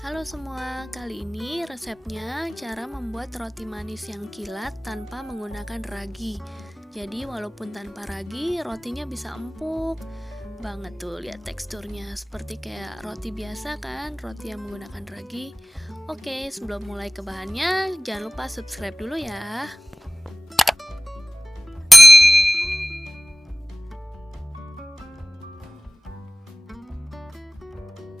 Halo semua, kali ini resepnya cara membuat roti manis yang kilat tanpa menggunakan ragi. Jadi walaupun tanpa ragi, rotinya bisa empuk banget tuh, lihat teksturnya seperti kayak roti biasa kan, roti yang menggunakan ragi. Oke, sebelum mulai ke bahannya, jangan lupa subscribe dulu ya.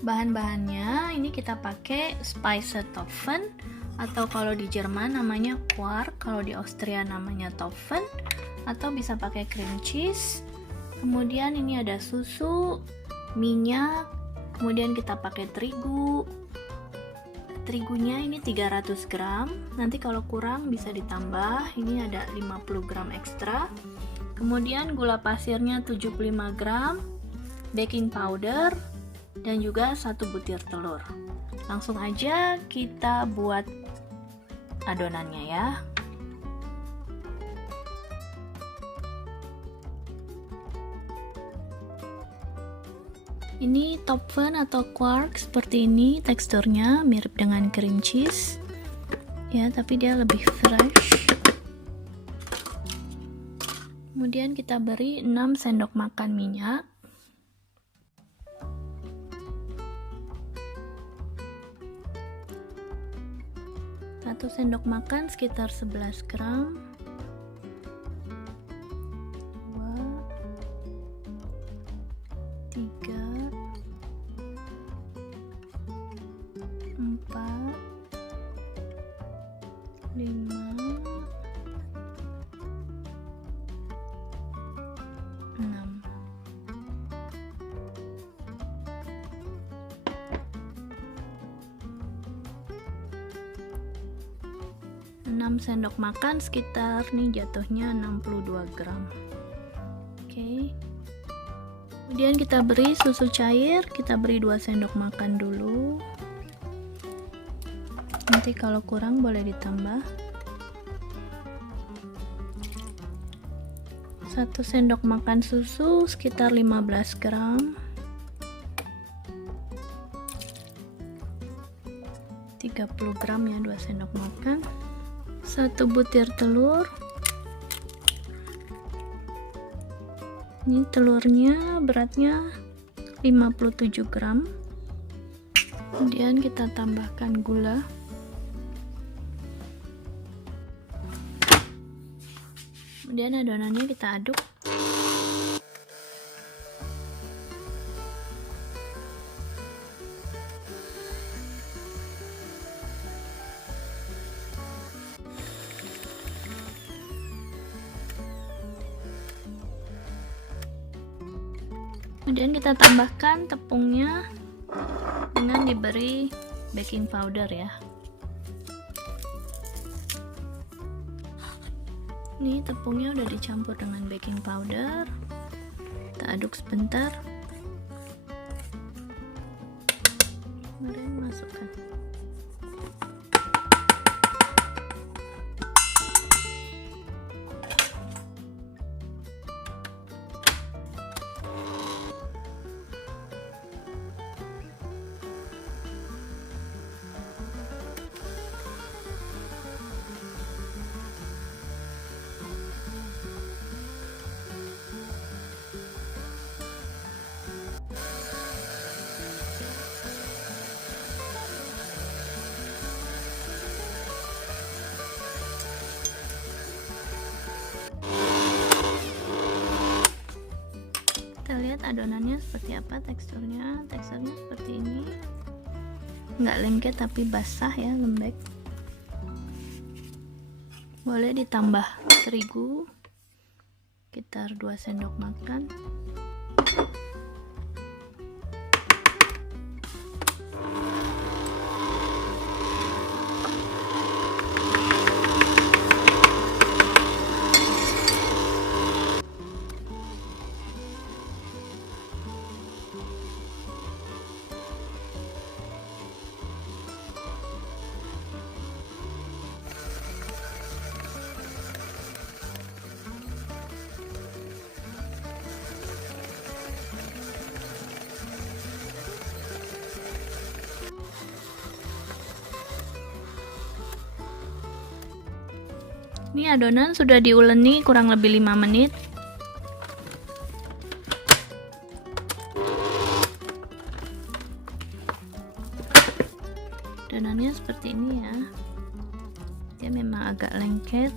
Bahan-bahannya ini kita pakai Speisetofen atau kalau di Jerman namanya Quark, kalau di Austria namanya Tofen, atau bisa pakai cream cheese. Kemudian ini ada susu, minyak, kemudian kita pakai terigu. Terigunya ini 300 gram, nanti kalau kurang bisa ditambah, ini ada 50 gram ekstra. Kemudian gula pasirnya 75 gram, baking powder, dan juga 1 butir telur. Langsung aja kita buat adonannya ya. Ini Topfen atau Quark seperti ini, teksturnya mirip dengan cream cheese ya, tapi dia lebih fresh. Kemudian kita beri 6 sendok makan minyak, satu sendok makan sekitar 11 gram, 2, 3, 4, 5, 6. Sendok makan sekitar nih jatuhnya 62 gram. Oke. Kemudian kita beri susu cair, kita beri 2 sendok makan dulu. Nanti kalau kurang boleh ditambah. 1 sendok makan susu sekitar 15 gram. 30 gram ya, 2 sendok makan. 1 butir telur. Ini telurnya beratnya 57 gram. Kemudian kita tambahkan gula. Kemudian adonannya kita aduk. Kemudian kita tambahkan tepungnya dengan diberi baking powder ya. Ini tepungnya udah dicampur dengan baking powder. Kita aduk sebentar. Kemudian masukkan. Kita lihat adonannya seperti apa teksturnya seperti ini, nggak lengket tapi basah ya, lembek. Boleh ditambah terigu sekitar 2 sendok makan. Ini adonan sudah diuleni kurang lebih 5 menit. Adonannya seperti ini ya. Dia memang agak lengket.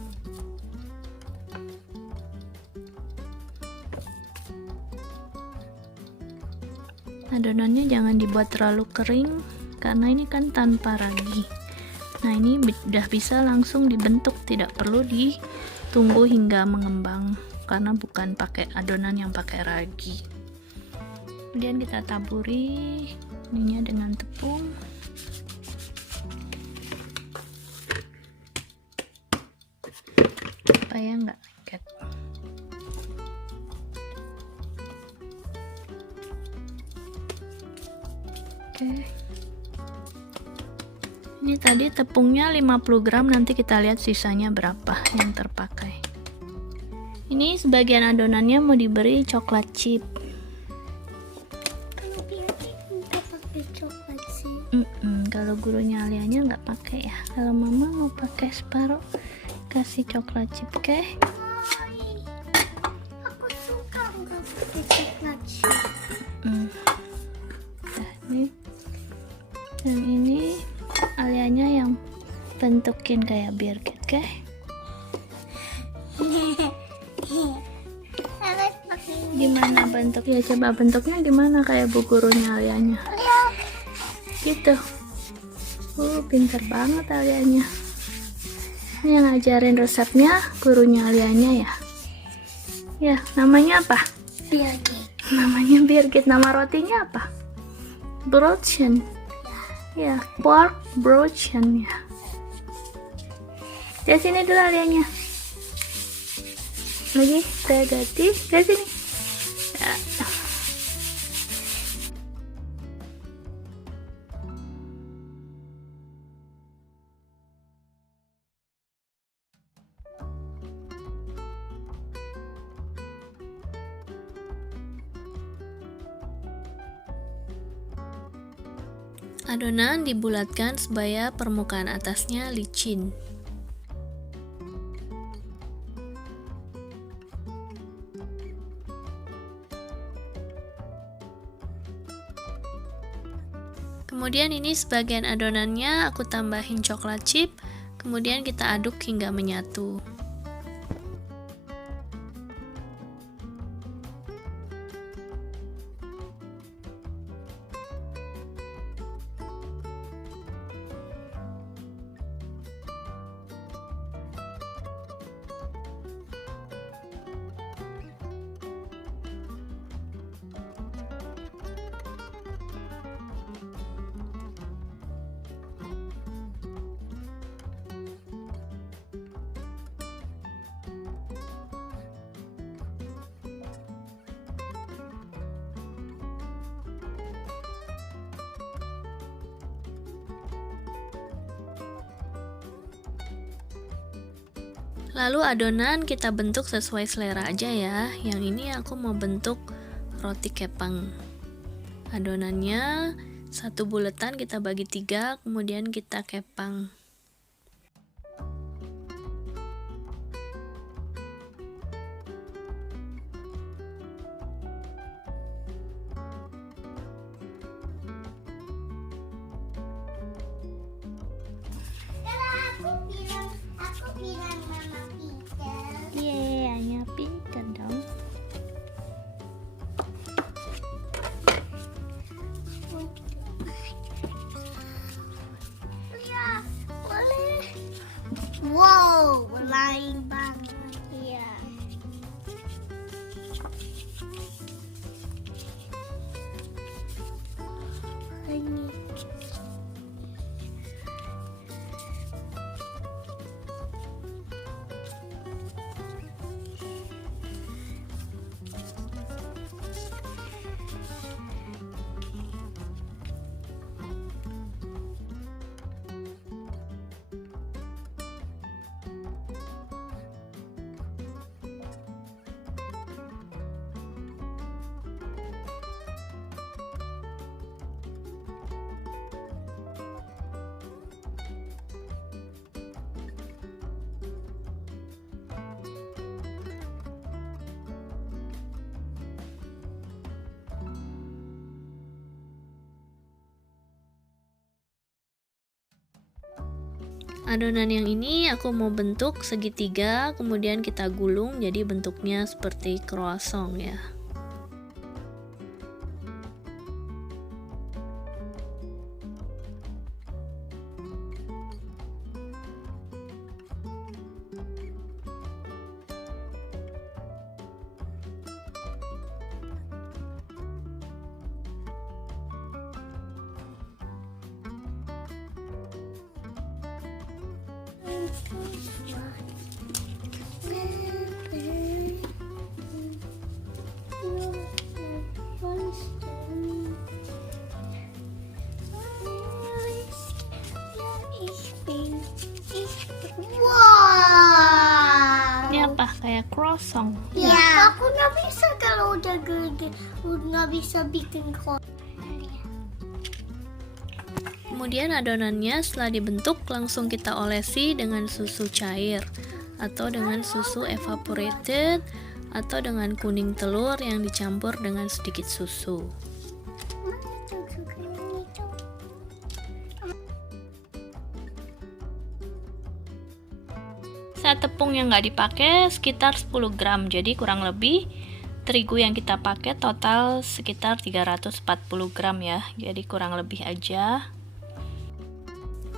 Adonannya jangan dibuat terlalu kering karena ini kan tanpa ragi. Nah, ini udah bisa langsung dibentuk, tidak perlu ditunggu hingga mengembang karena bukan pakai adonan yang pakai ragi. Kemudian kita taburi ininya dengan tepung. Supaya nggak lengket. Oke. Ini tadi tepungnya 50 gram, nanti kita lihat sisanya berapa yang terpakai. Ini sebagian adonannya mau diberi coklat chip. Kalau gurunya Alianya nggak pakai ya. Kalau mama mau pakai separuh, kasih coklat chip, oke? Aku suka nggak pakai coklat chip. Nah, ini. Dan ini Alianya yang bentukin kayak Birgit, oke? Gimana bentuknya? Coba bentuknya gimana kayak bu gurunya Alianya? Gitu. Pinter banget Alianya. Ini yang ngajarin resepnya gurunya Alianya ya. Ya, namanya apa? Birgit. Namanya Birgit. Nama rotinya apa? Brötchen. Ya, pork brötchen ya. Dari sini dulu Alianya. Lagi, saya ganti. Dari sini. Ya. Adonan dibulatkan supaya permukaan atasnya licin. Kemudian ini sebagian adonannya aku tambahin coklat chip, kemudian kita aduk hingga menyatu. Lalu adonan kita bentuk sesuai selera aja ya. Yang ini aku mau bentuk roti kepang. Adonannya satu buletan kita bagi 3, kemudian kita kepang. Aku bilang mama pintar. Iya, hanya pintar dong. Lihat, boleh. Wow, lain banget. Iya. Ini. Adonan yang ini aku mau bentuk segitiga, kemudian kita gulung jadi bentuknya seperti croissant ya. Wow. Ini apa? Kayak croissant. Ya, aku nggak bisa kalau udah gede, nggak bisa bikin kok. Kemudian adonannya setelah dibentuk langsung kita olesi dengan susu cair atau dengan susu evaporated atau dengan kuning telur yang dicampur dengan sedikit susu. Saat tepung yang nggak dipakai sekitar 10 gram, jadi kurang lebih terigu yang kita pakai total sekitar 340 gram ya, jadi kurang lebih aja.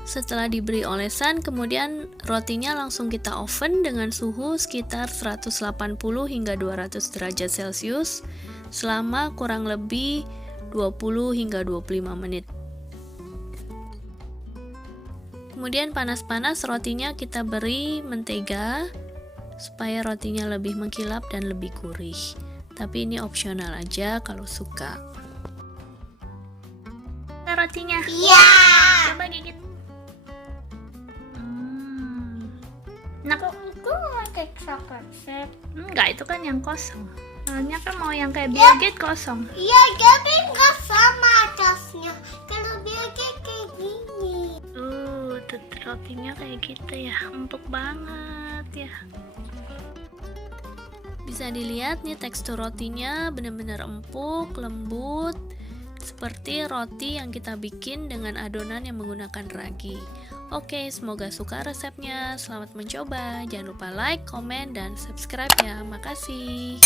Setelah diberi olesan, kemudian rotinya langsung kita oven dengan suhu sekitar 180 hingga 200 derajat Celcius selama kurang lebih 20 hingga 25 menit. Kemudian panas-panas rotinya kita beri mentega supaya rotinya lebih mengkilap dan lebih gurih. Tapi ini opsional aja kalau suka. Rotinya. Iya. Coba gigit. Nah, Kok itu pakai coklat? enggak, itu kan yang kosong. Soalnya kan mau yang kayak Bill Gates kosong. Iya, tapi nggak sama atasnya. Kalau biasa kayak gini. Tuh rotinya kayak gitu ya, empuk banget ya. Bisa dilihat nih tekstur rotinya benar-benar empuk, lembut, seperti roti yang kita bikin dengan adonan yang menggunakan ragi. Oke, semoga suka resepnya. Selamat mencoba. Jangan lupa like, komen, dan subscribe ya. Makasih.